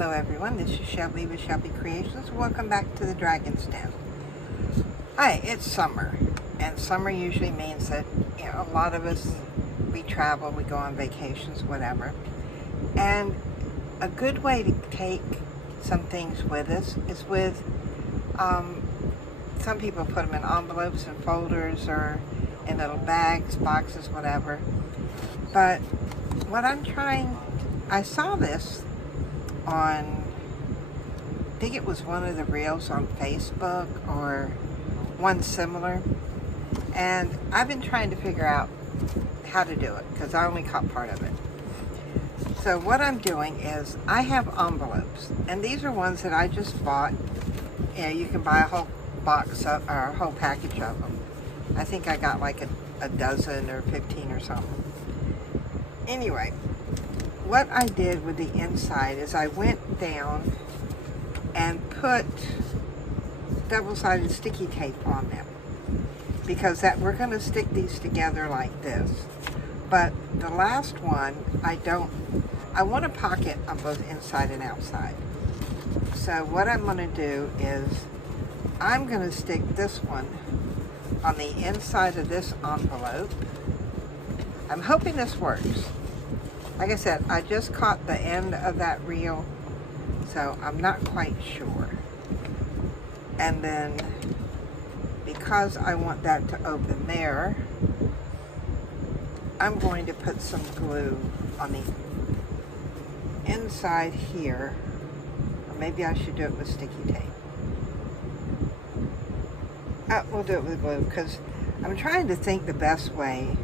Hello everyone, this is Shelby with Shelby Creations. Welcome back to the Dragon's Den. Hi, it's summer, and summer usually means that, a lot of us, we travel, we go on vacations, whatever. And a good way to take some things with us is with, some people put them in envelopes and folders or in little bags, boxes, whatever. But what I saw this on, I think it was one of the reels on Facebook or one similar, and I've been trying to figure out how to do it because I only caught part of it. So what I'm doing is I have envelopes, and these are ones that I just bought. You can buy a whole box of, or a whole package of them. I think I got like a dozen or 15 or something. Anyway, what I did with the inside is I went down and put double-sided sticky tape on them because we're going to stick these together like this. But the last one, I want a pocket on both inside and outside. So what I'm going to do is I'm going to stick this one on the inside of this envelope. I'm hoping this works. Like I said, I just caught the end of that reel, so I'm not quite sure. And then, because I want that to open there, I'm going to put some glue on the inside here. Or maybe I should do it with sticky tape. We'll do it with glue, because I'm trying to think the best way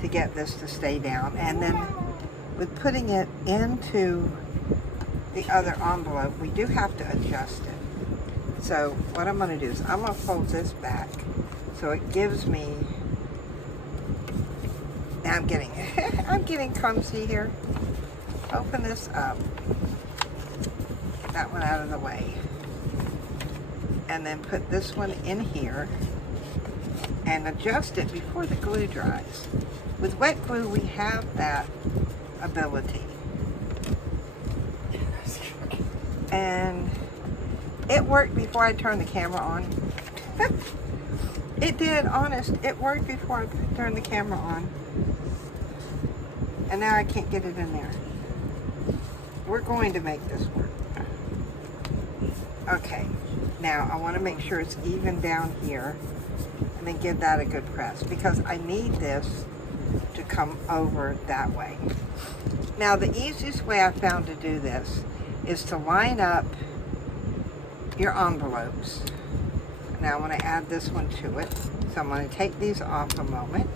to get this to stay down. And then, with putting it into the other envelope, we do have to adjust it. So what I'm going to do is I'm going to fold this back so it gives me, now I'm getting clumsy here. Open this up, that one out of the way, and then put this one in here and adjust it before the glue dries. With wet glue, we have that ability. And it worked before I turned the camera on. It did, honest. It worked before I turned the camera on. And now I can't get it in there. We're going to make this work. Okay, now I want to make sure it's even down here and then give that a good press because I need this to come over that way. Now the easiest way I found to do this is to line up your envelopes. Now I want to add this one to it. So I'm going to take these off a moment.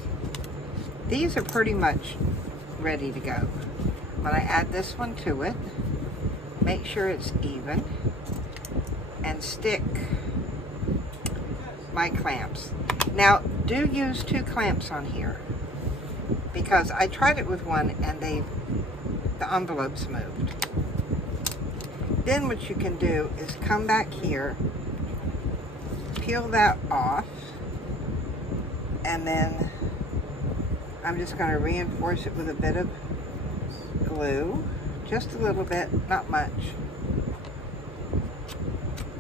These are pretty much ready to go. I'm going to add this one to it. Make sure it's even. And stick my clamps. Now do use 2 clamps on here, because I tried it with one and the envelopes moved. Then what you can do is come back here, peel that off, and then I'm just going to reinforce it with a bit of glue, just a little bit, not much,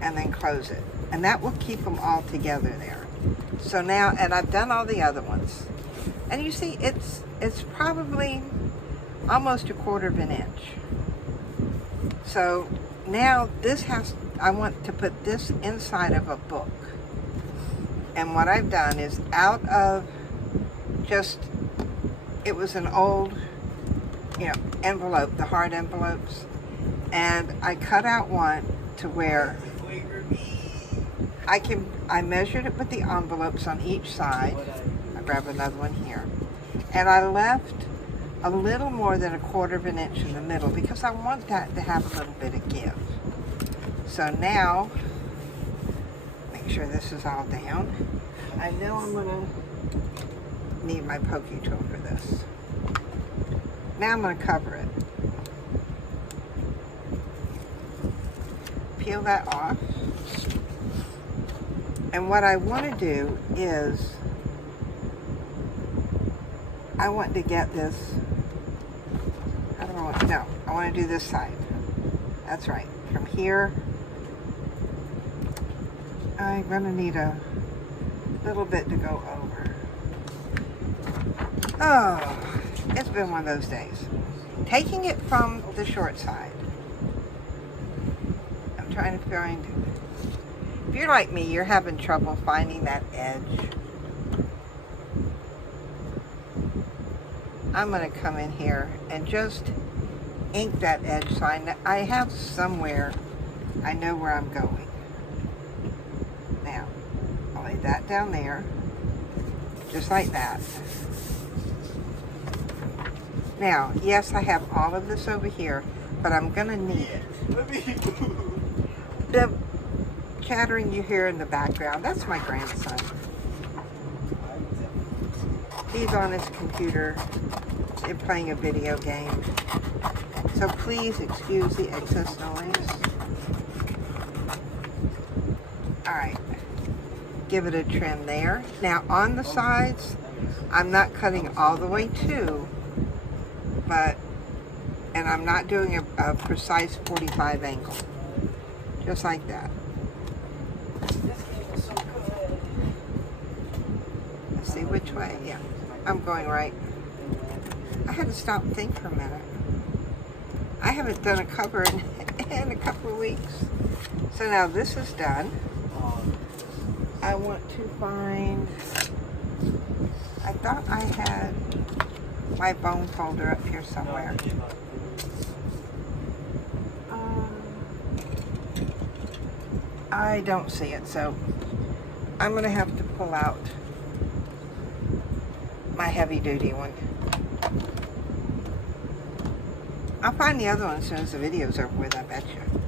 and then close it. And that will keep them all together there. So now, and I've done all the other ones. And you see, it's probably almost 1/4 inch. So now I want to put this inside of a book. And what I've done is out of it was an old, envelope, the hard envelopes. And I cut out one to where I measured it with the envelopes on each side. I grabbed another one here. And I left a little more than 1/4 inch in the middle because I want that to have a little bit of give. So now, make sure this is all down. I know I'm going to need my pokey tool for this. Now I'm going to cover it. Peel that off. And what I want to do is I want to get this, I want to do this side. That's right. From here, I'm gonna need a little bit to go over. Oh, it's been one of those days. Taking it from the short side. I'm trying to find, if you're like me, you're having trouble finding that edge. I'm gonna come in here and just ink that edge so I have somewhere I know where I'm going. Now, I'll lay that down there, just like that. Now, yes, I have all of this over here, but I'm gonna need it. The chattering you hear in the background, that's my grandson. He's on his computer and playing a video game. So please excuse the excess noise. Alright, give it a trim there. Now on the sides, I'm not cutting all the way to, and I'm not doing a precise 45 angle. Just like that. Let's see which way, yeah. I'm going right. I had to stop and think for a minute. I haven't done a cover in a couple of weeks. So now this is done. I want to find, I thought I had my bone folder up here somewhere. I don't see it, so I'm going to have to pull out my heavy duty one. I'll find the other one as soon as the video's over with, I bet you.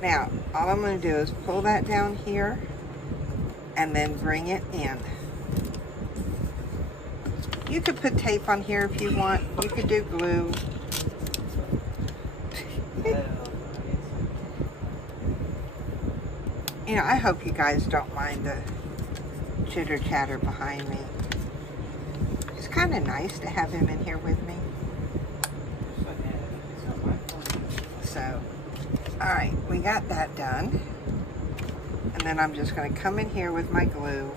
Now, all I'm going to do is pull that down here and then bring it in. You could put tape on here if you want. You could do glue. You know, I hope you guys don't mind the chitter chatter behind me. It's kind of nice to have him in here with me. So, alright, we got that done. And then I'm just going to come in here with my glue.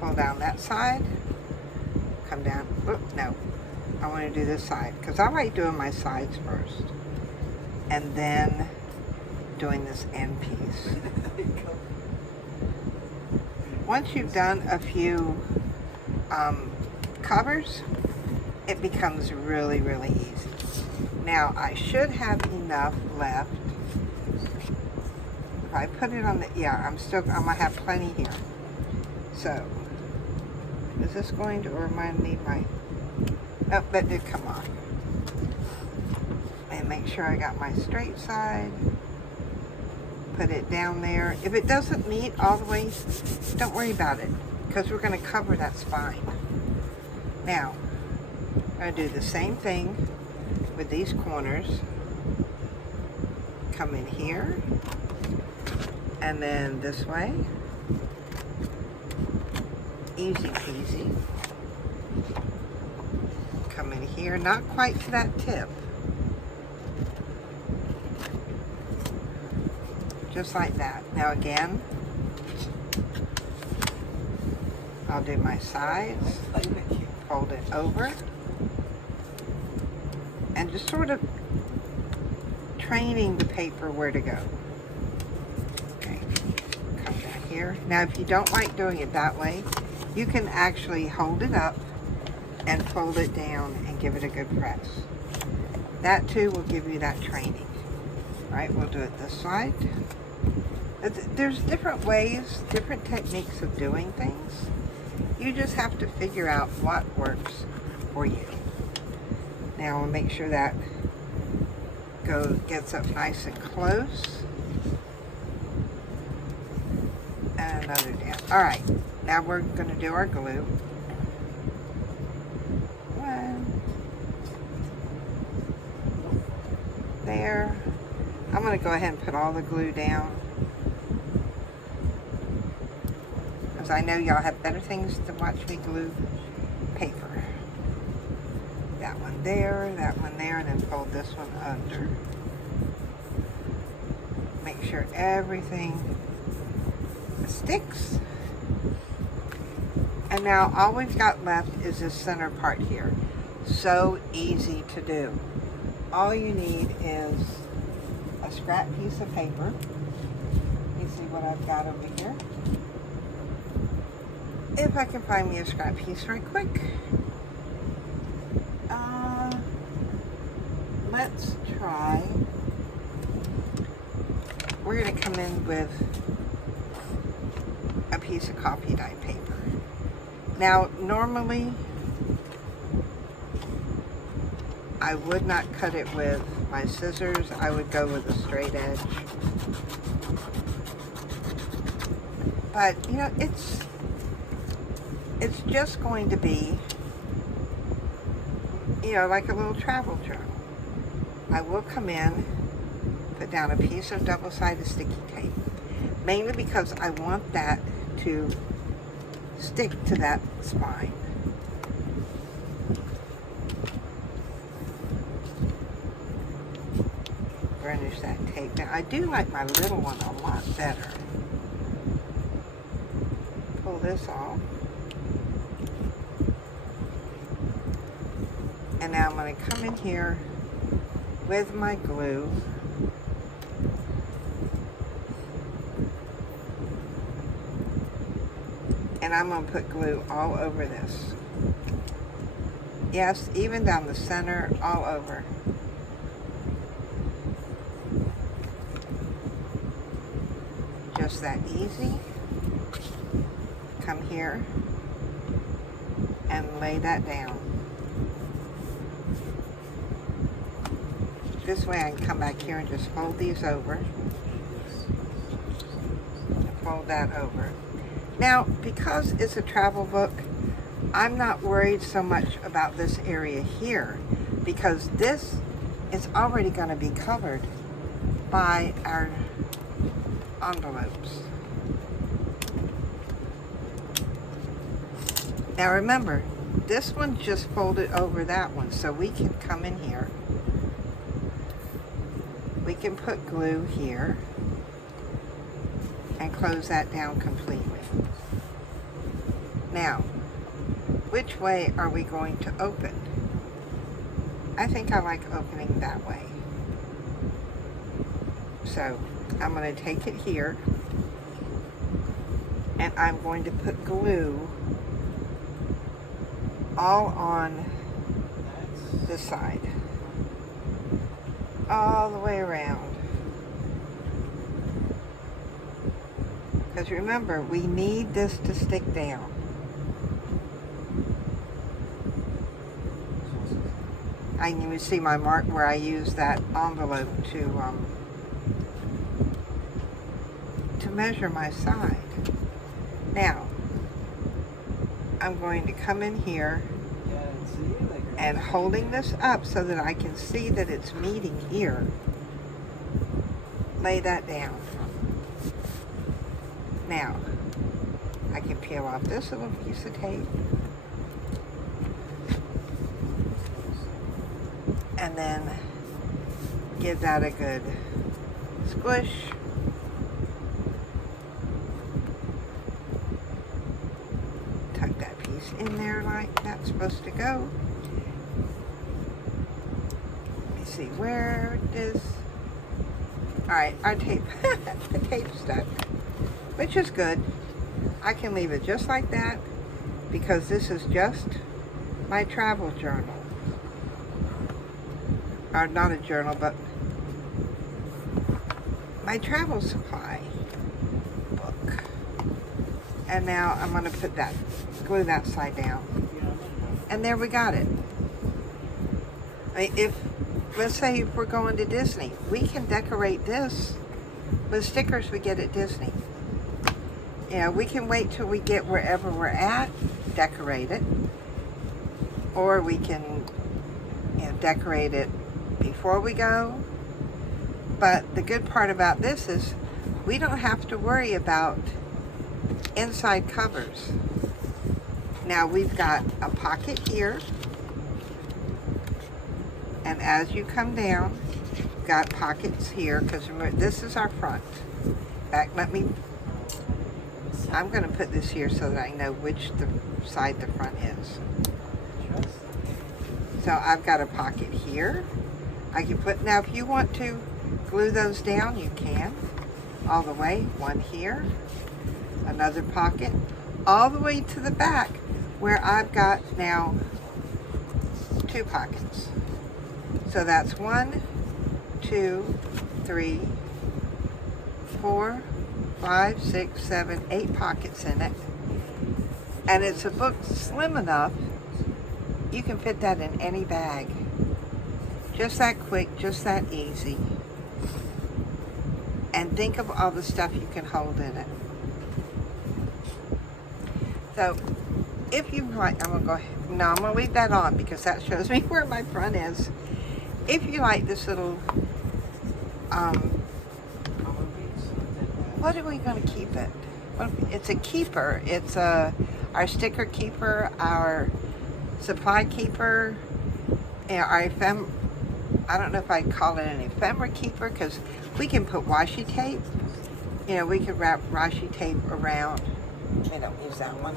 Pull down that side. Come down. Oop, no. I want to do this side because I like doing my sides first. And then doing this end piece. Once you've done a few covers, it becomes really, really easy. Now, I should have enough left. If I put it on the, yeah, I'm gonna have plenty here. So, is this going to remind me my, oh, that did come off. And make sure I got my straight side. Put it down there. If it doesn't meet all the way, don't worry about it, because we're gonna cover that spine. Now, I'm going to do the same thing with these corners. Come in here, and then this way. Easy peasy. Come in here, not quite to that tip. Just like that. Now again, I'll do my sides. Fold it over and just sort of training the paper where to go. Okay, come down here. Now if you don't like doing it that way, you can actually hold it up and fold it down and give it a good press. That too will give you that training. All right, we'll do it this side. There's different ways, different techniques of doing things. You just have to figure out what works for you. Now we'll make sure that gets up nice and close. And another down. Alright, now we're going to do our glue. One. There. I'm going to go ahead and put all the glue down. I know y'all have better things to watch me glue paper. that one there, and then fold this one under. Make sure everything sticks. And now all we've got left is this center part here. So easy to do. All you need is a scrap piece of paper. You see what I've got over here? If I can find me a scrap piece right quick. Let's try. We're going to come in with a piece of coffee dye paper. Now, normally, I would not cut it with my scissors. I would go with a straight edge. But, you know, it's just going to be, you know, like a little travel journal. I will come in, put down a piece of double-sided sticky tape, mainly because I want that to stick to that spine. Burnish that tape. Now, I do like my little one a lot better. Pull this off. And now I'm going to come in here with my glue. And I'm going to put glue all over this. Yes, even down the center, all over. Just that easy. Come here and lay that down. This way I can come back here and just fold these over. And fold that over. Now, because it's a travel book, I'm not worried so much about this area here because this is already going to be covered by our envelopes. Now remember, this one just folded over that one, so we can come in here. We can put glue here and close that down completely. Now, which way are we going to open? I think I like opening that way. So I'm going to take it here and I'm going to put glue all on this side, all the way around. Because remember, we need this to stick down. I can even see my mark where I use that envelope to measure my side. Now, I'm going to come in here and holding this up so that I can see that it's meeting here. Lay that down. Now, I can peel off this little piece of tape. And then give that a good squish. Tuck that piece in there like that's supposed to go. Let me see where it is. Alright, our tape, the tape's stuck, which is good. I can leave it just like that because this is just my travel journal. Or not a journal, but my travel supply book. And now I'm going to put that, glue that side down. And there we got it. If, let's say if we're going to Disney, we can decorate this with stickers we get at Disney. You know, we can wait till we get wherever we're at, decorate it. Or we can, you know, decorate it before we go. But the good part about this is we don't have to worry about inside covers. Now we've got a pocket here And as you come down, got pockets here, because remember, this is our front. Back, I'm going to put this here so that I know which side the front is. So I've got a pocket here. I can put, now if you want to glue those down, you can. All the way, one here, another pocket, all the way to the back where I've got now 2 pockets. So that's 1, 2, 3, 4, 5, 6, 7, 8 pockets in it. And it's a book slim enough, you can fit that in any bag. Just that quick, just that easy. And think of all the stuff you can hold in it. So, if you like, I'm going to leave that on because that shows me where my front is. If you like this little, what are we going to keep it? It's a keeper. It's our sticker keeper, our supply keeper, and our I don't know if I'd call it an ephemera keeper, because we can put washi tape. You know, we can wrap washi tape around. We don't use that one.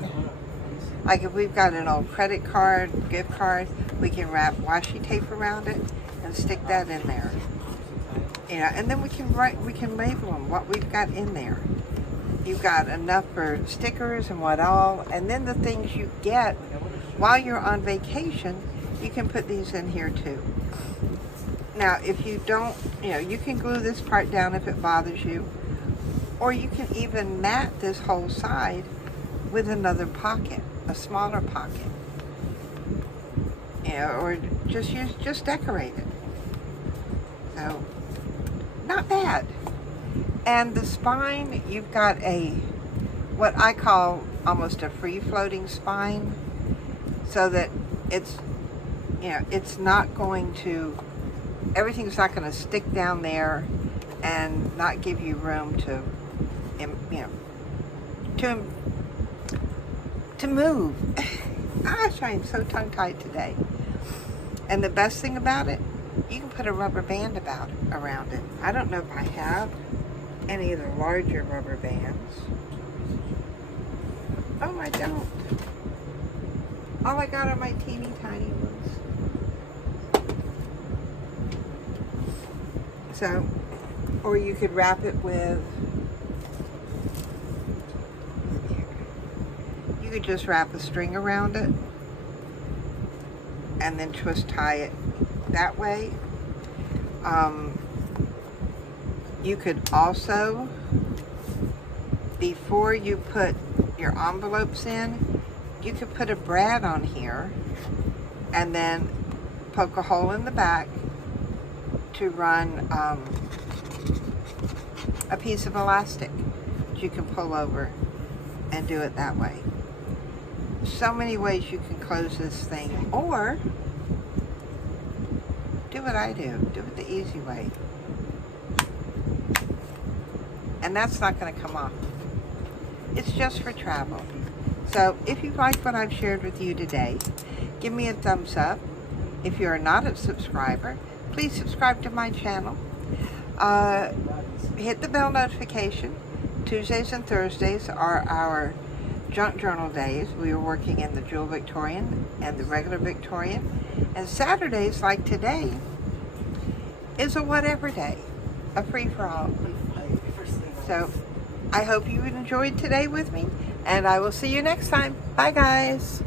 Like if we've got an old credit card, gift card, we can wrap washi tape around it and stick that in there. You know, and then we can label them, what we've got in there. You've got enough for stickers and what all, and then the things you get while you're on vacation, you can put these in here too. Now, if you don't, you know, you can glue this part down if it bothers you, or you can even mat this whole side with another pocket, a smaller pocket. You know, or just decorate it. So, not bad. And the spine, you've got what I call almost a free-floating spine, so that it's, you know, it's not going to, everything's not going to stick down there and not give you room to, you know, to move. Gosh, I am so tongue-tied today. And the best thing about it, you can put a rubber band around it. I don't know if I have any of the larger rubber bands. Oh, I don't. All I got are my teeny tiny ones. So, or you could wrap it with, you could just wrap a string around it and then twist tie it that way. You could also, before you put your envelopes in, you could put a brad on here and then poke a hole in the back to run a piece of elastic that you can pull over and do it that way. So many ways you can close this thing, or do what I do it the easy way. And that's not going to come off. It's just for travel. So if you like what I've shared with you today, give me a thumbs up. If you're not a subscriber, please subscribe to my channel. Hit the bell notification. Tuesdays and Thursdays are our junk journal days. We are working in the Jewel Victorian and the regular Victorian. And Saturdays, like today, is a whatever day, a free-for-all. So I hope you enjoyed today with me, and I will see you next time. Bye, guys.